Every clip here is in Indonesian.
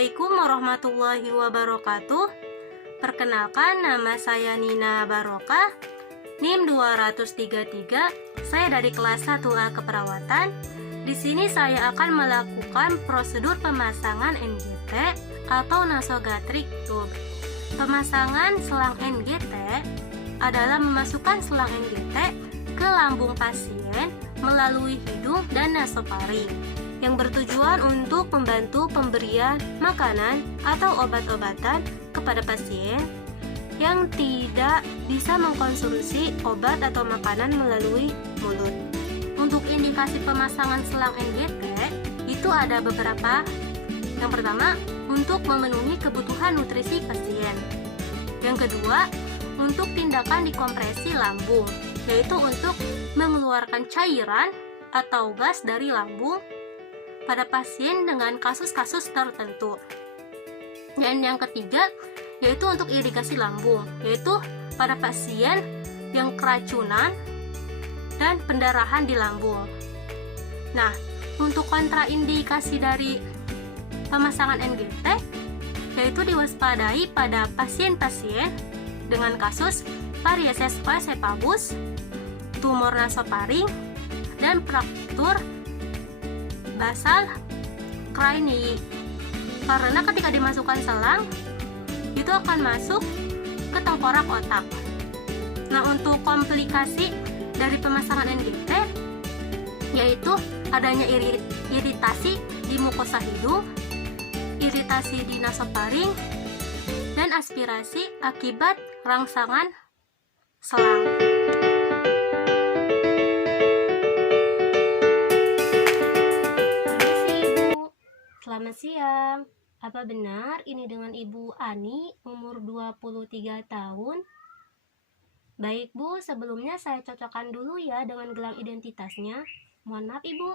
Assalamualaikum warahmatullahi wabarakatuh. Perkenalkan, nama saya Nina Barokah, NIM 233. Saya dari kelas 1A keperawatan. Di sini saya akan melakukan prosedur pemasangan NGT atau nasogastric tube. Pemasangan selang NGT adalah memasukkan selang NGT ke lambung pasien melalui hidung dan nasofaring, yang bertujuan untuk membantu pemberian makanan atau obat-obatan kepada pasien yang tidak bisa mengkonsumsi obat atau makanan melalui mulut. Untuk indikasi pemasangan selang NGT itu ada beberapa. Yang pertama, untuk memenuhi kebutuhan nutrisi pasien. Yang kedua, untuk tindakan dikompresi lambung, yaitu untuk mengeluarkan cairan atau gas dari lambung pada pasien dengan kasus-kasus tertentu. Dan yang ketiga, yaitu untuk irigasi lambung, yaitu pada pasien yang keracunan dan pendarahan di lambung. Nah, untuk kontraindikasi dari pemasangan NGT, yaitu diwaspadai pada pasien-pasien dengan kasus varieses esophagus, tumor nasofaring, dan fraktur basal cranii. Karena ketika dimasukkan selang, itu akan masuk ke tengkorak otak. Nah, untuk komplikasi dari pemasangan NGT, yaitu adanya iritasi di mukosa hidung, iritasi di nasofaring, dan aspirasi akibat rangsangan selang. Selamat siang. Apa benar ini dengan Ibu Ani, umur 23 tahun? Baik Bu, sebelumnya saya cocokkan dulu ya dengan gelang identitasnya. Mohon maaf Ibu.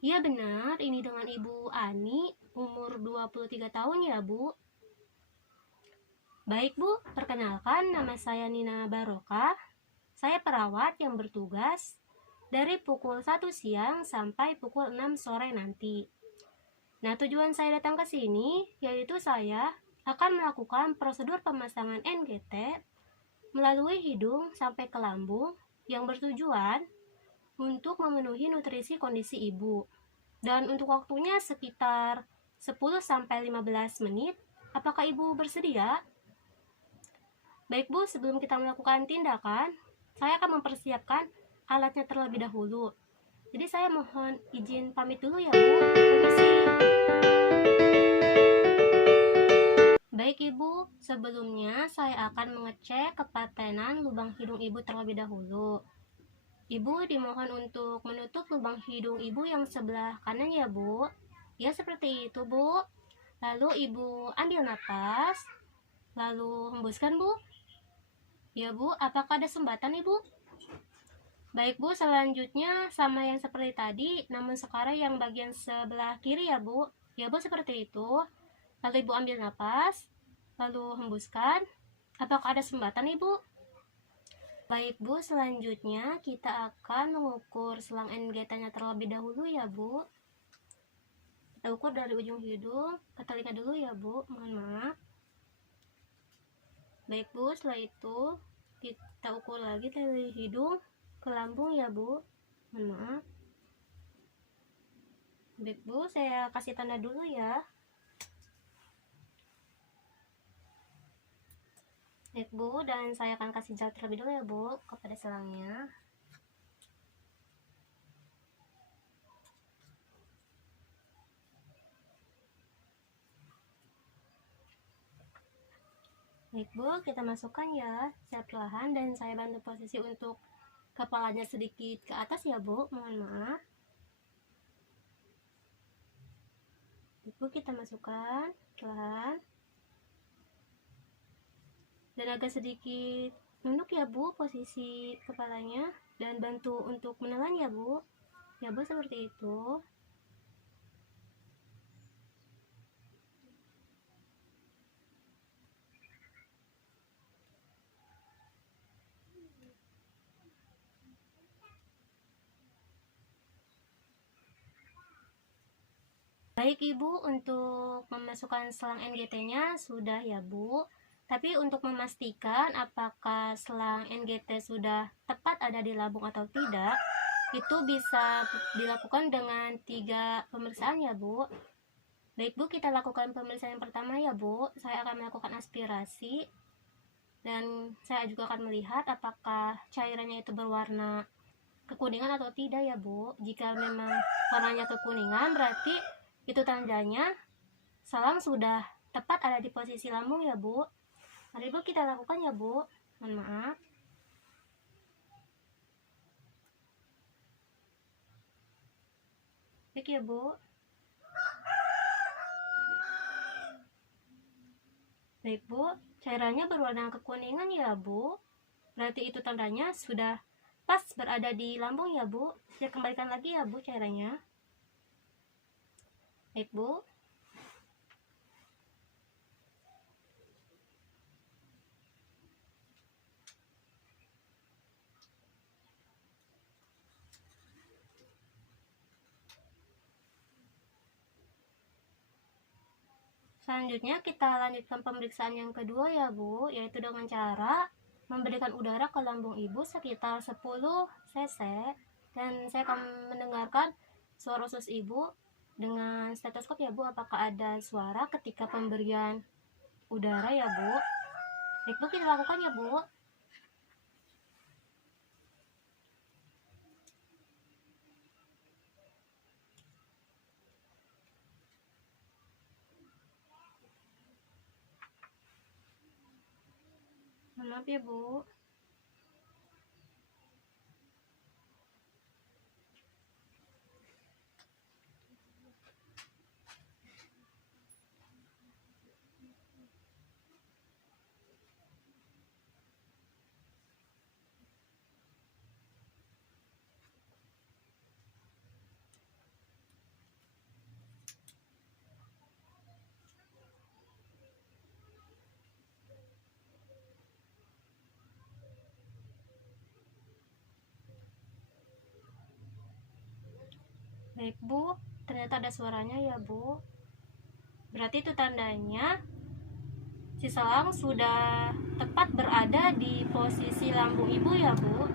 Ya benar, ini dengan Ibu Ani, umur 23 tahun ya Bu. Baik Bu, perkenalkan, nama saya Nina Barokah. Saya perawat yang bertugas dari pukul 1 siang sampai pukul 6 sore nanti. Nah, tujuan saya datang ke sini yaitu saya akan melakukan prosedur pemasangan NGT melalui hidung sampai ke lambung yang bertujuan untuk memenuhi nutrisi kondisi ibu. Dan untuk waktunya sekitar 10-15 menit. Apakah Ibu bersedia? Baik Bu, sebelum kita melakukan tindakan, saya akan mempersiapkan alatnya terlebih dahulu. Jadi saya mohon izin pamit dulu ya Bu. Permisi. Baik Ibu, sebelumnya saya akan mengecek kepatenan lubang hidung Ibu terlebih dahulu. Ibu dimohon untuk menutup lubang hidung Ibu yang sebelah kanan ya Bu. Ya seperti itu Bu. Lalu Ibu ambil napas, lalu hembuskan Bu. Ya Bu, apakah ada sumbatan Ibu? Baik Bu, selanjutnya sama yang seperti tadi, namun sekarang yang bagian sebelah kiri ya Bu. Ya Bu, seperti itu. Lalu Ibu ambil napas, lalu hembuskan. Apakah ada sumbatan Ibu? Baik Bu, selanjutnya kita akan mengukur selang NGT-nya terlebih dahulu ya Bu. Kita ukur dari ujung hidung ke telinga dulu ya Bu, mohon maaf. Baik Bu, setelah itu kita ukur lagi dari hidung ke lambung ya Bu, mohon maaf. Baik Bu, saya kasih tanda dulu ya. Baik Bu, dan saya akan kasih gel terlebih dulu ya Bu kepada selangnya. Baik Bu, kita masukkan ya secara perlahan, dan saya bantu posisi untuk kepalanya sedikit ke atas ya Bu, mohon maaf. Baik Bu, kita masukkan perlahan. Dan agak sedikit nunduk ya Bu posisi kepalanya, dan bantu untuk menelan ya Bu. Ya Bu, seperti itu. Baik Ibu, untuk memasukkan selang NGT-nya sudah ya Bu. Tapi untuk memastikan apakah selang NGT sudah tepat ada di lambung atau tidak, itu bisa dilakukan dengan 3 pemeriksaan ya Bu. Baik Bu, kita lakukan pemeriksaan yang pertama ya Bu. Saya akan melakukan aspirasi dan saya juga akan melihat apakah cairannya itu berwarna kekuningan atau tidak ya Bu. Jika memang warnanya kekuningan, berarti itu tandanya selang sudah tepat ada di posisi lambung ya Bu. Mari Bu kita lakukan ya Bu. Mohon maaf. Baik ya Bu. Baik Bu, cairannya berwarna kekuningan ya Bu. Berarti itu tandanya sudah pas berada di lambung ya Bu. Saya kembalikan lagi ya Bu cairannya. Baik Bu. Selanjutnya kita lanjutkan pemeriksaan yang kedua ya Bu, yaitu dengan cara memberikan udara ke lambung Ibu sekitar 10 cc, dan saya akan mendengarkan suara usus Ibu dengan stetoskop ya Bu, apakah ada suara ketika pemberian udara ya Bu. Baik Bu, kita lakukan ya Bu. Maaf ya Bu. Baik Bu, ternyata ada suaranya ya Bu. Berarti itu tandanya si selang sudah tepat berada di posisi lambung Ibu ya Bu.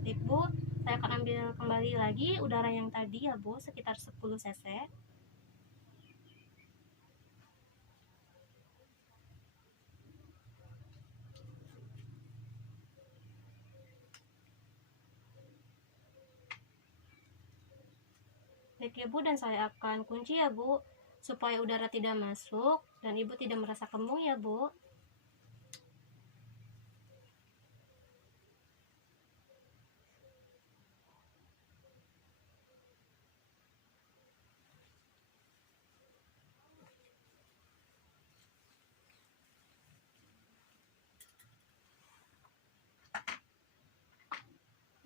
Baik Bu, saya akan ambil kembali lagi udara yang tadi ya Bu, sekitar 10 cc. Baik ya Bu, dan saya akan kunci ya Bu, supaya udara tidak masuk dan Ibu tidak merasa kembung ya Bu.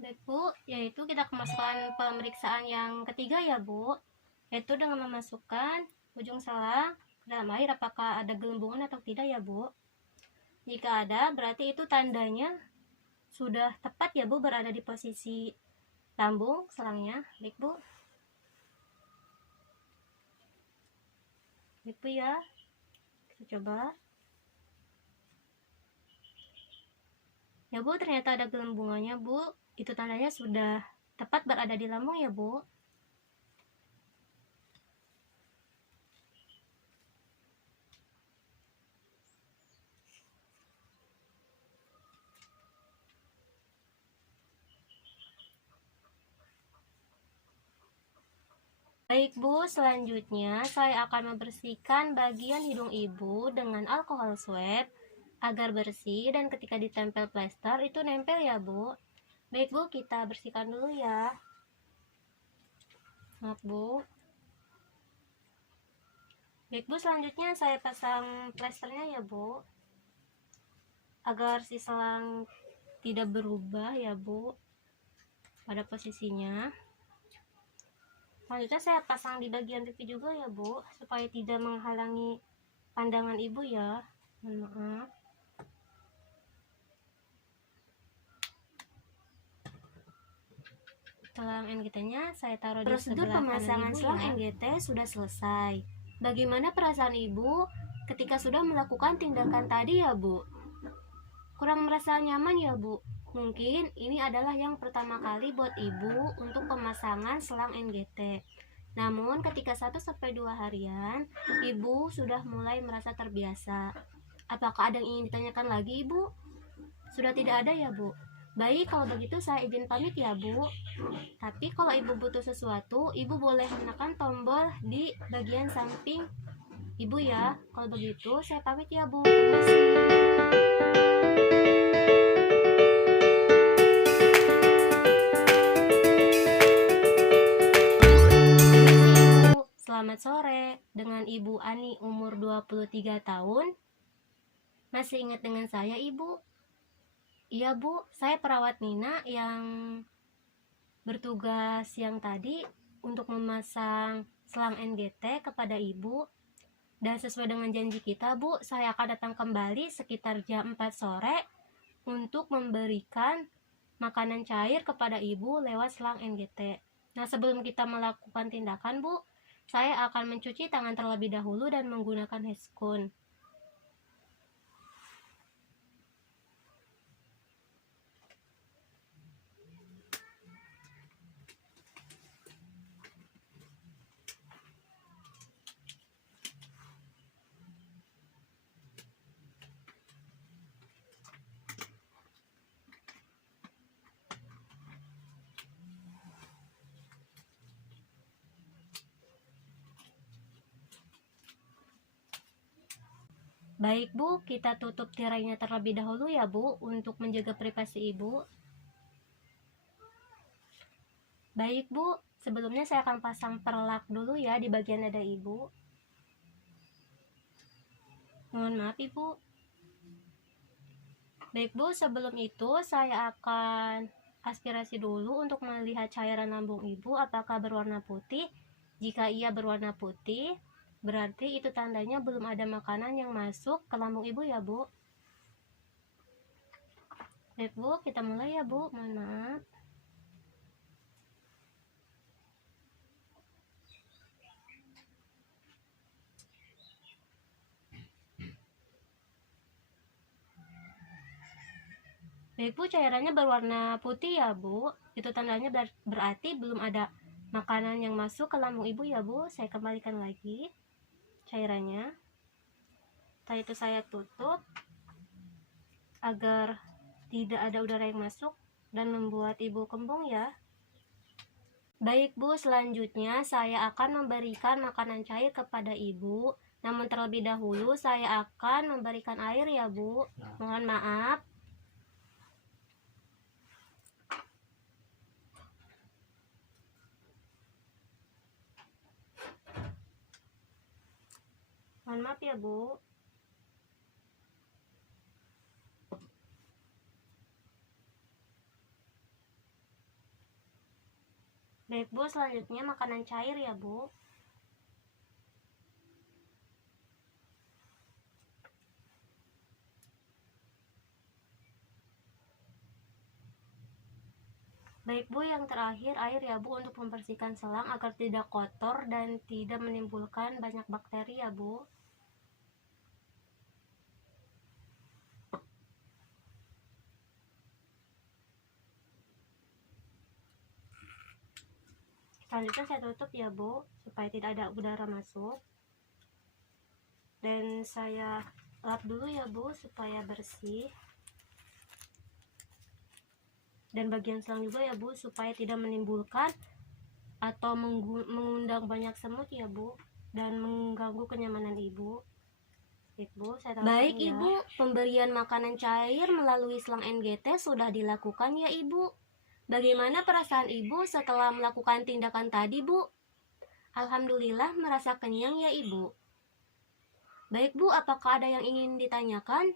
Baik Bu, yaitu kita kemasukan pemeriksaan yang ketiga ya Bu, yaitu dengan memasukkan ujung selang ke dalam air apakah ada gelembungan atau tidak ya Bu. Jika ada, berarti itu tandanya sudah tepat ya Bu berada di posisi lambung selangnya. Baik Bu. Baik Bu ya. Kita coba. Ya Bu, ternyata ada gelembungannya Bu. Itu tandanya sudah tepat berada di lambung ya Bu. Baik Bu, selanjutnya saya akan membersihkan bagian hidung Ibu dengan alkohol swab agar bersih, dan ketika ditempel plester itu nempel ya Bu. Baik Bu, kita bersihkan dulu ya. Maaf Bu. Baik Bu, selanjutnya saya pasang plesternya ya Bu, agar si selang tidak berubah ya Bu pada posisinya. Selanjutnya saya pasang di bagian pipi juga ya Bu, supaya tidak menghalangi pandangan Ibu ya. Mohon maaf. Selang NGT-nya saya taruh di Prosedur sebelah pemasangan kanan selang ibu ya. NGT sudah selesai. Bagaimana perasaan ibu ketika sudah melakukan tindakan tadi ya bu? Kurang merasa nyaman ya bu? Mungkin ini adalah yang pertama kali buat ibu untuk pemasangan selang NGT. Namun ketika 1-2 harian, ibu sudah mulai merasa terbiasa. Apakah ada yang ingin ditanyakan lagi ibu? Sudah tidak ada ya bu? Baik, kalau begitu saya izin pamit ya bu. Tapi kalau ibu butuh sesuatu, ibu boleh menekan tombol di bagian samping ibu ya. Kalau begitu saya pamit ya bu. Permisi. Ibu, selamat sore. Dengan Ibu Ani umur 23 tahun. Masih ingat dengan saya ibu? Iya bu, saya perawat Nina yang bertugas siang tadi untuk memasang selang NGT kepada ibu. Dan sesuai dengan janji kita bu, saya akan datang kembali sekitar jam 4 sore untuk memberikan makanan cair kepada ibu lewat selang NGT. Nah, sebelum kita melakukan tindakan bu, saya akan mencuci tangan terlebih dahulu dan menggunakan heskun. Baik bu, kita tutup tirainya terlebih dahulu ya bu, untuk menjaga privasi ibu. Baik bu, sebelumnya saya akan pasang perlak dulu ya di bagian dada ibu. Mohon maaf ibu. Baik bu, sebelum itu saya akan aspirasi dulu untuk melihat cairan lambung ibu apakah berwarna putih. Jika iya berwarna putih, berarti itu tandanya belum ada makanan yang masuk ke lambung ibu ya bu. Baik bu, kita mulai ya bu, mohon maaf. Baik bu, cairannya berwarna putih ya bu. Itu tandanya berarti belum ada makanan yang masuk ke lambung ibu ya bu. Saya kembalikan lagi cairannya. Setelah itu saya tutup agar tidak ada udara yang masuk dan membuat ibu kembung ya. Baik bu, selanjutnya saya akan memberikan makanan cair kepada ibu. Namun terlebih dahulu saya akan memberikan air ya bu. Mohon maaf. Mohon maaf ya bu. Baik bu, selanjutnya makanan cair ya bu. Baik bu, yang terakhir air ya bu, untuk membersihkan selang agar tidak kotor dan tidak menimbulkan banyak bakteri ya bu. Selanjutnya saya tutup ya bu, supaya tidak ada udara masuk. Dan saya lap dulu ya bu, supaya bersih. Dan bagian selang juga ya bu, supaya tidak menimbulkan atau mengundang banyak semut ya bu, dan mengganggu kenyamanan ibu. Baik ibu, pemberian makanan cair melalui selang NGT sudah dilakukan ya ibu. Bagaimana perasaan ibu setelah melakukan tindakan tadi bu? Alhamdulillah merasa kenyang ya ibu. Baik bu, apakah ada yang ingin ditanyakan?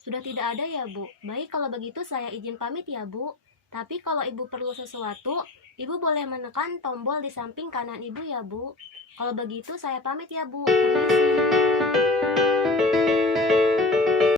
Sudah tidak ada ya bu. Baik, kalau begitu saya izin pamit ya bu. Tapi kalau ibu perlu sesuatu, ibu boleh menekan tombol di samping kanan ibu ya bu. Kalau begitu saya pamit ya bu. Permisi.